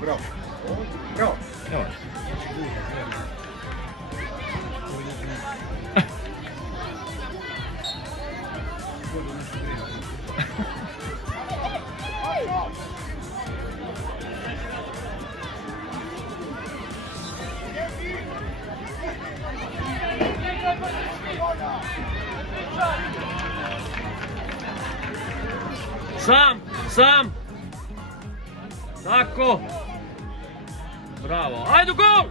Bravo. Bravo. Sam! Tako! Bravo! Ajde, gol!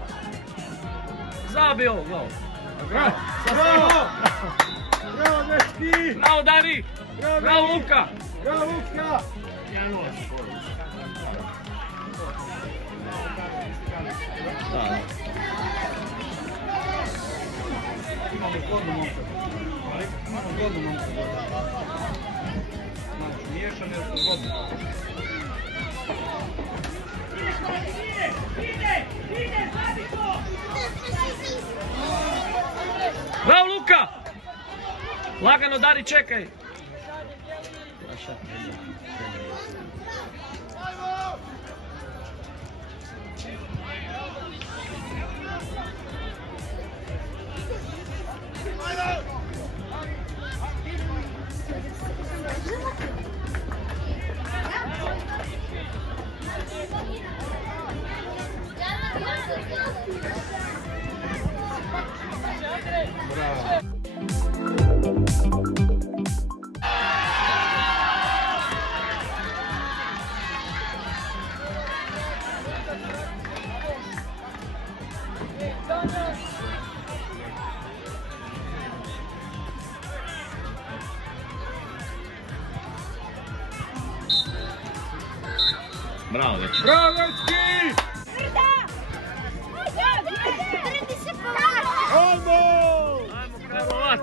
Zabio gol! Bravo! Bravo! Bravo, dečki! Bravo, Dari! Bravo, Luka! Bravo, Luka! Imamo zgodnu momka. Imamo zgodnu momka. Znači, miješane su zgodne. Bravo, Luka! Lagano, Dari, čekaj! Bravo, dečki! Bravo, dečki! Ajmo! Ajmo, Karlovac!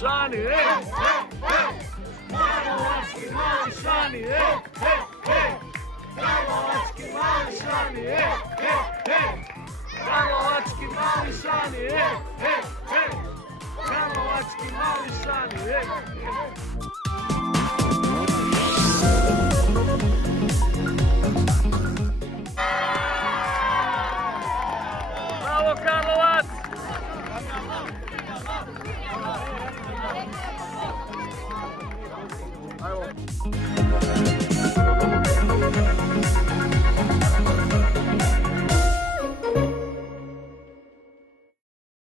Šani, Karlovački mali Šani, Karlovački mali Šani, Karlovački mali Šani, Karlovački mali Šani, Bravo, Karlovac! Evo.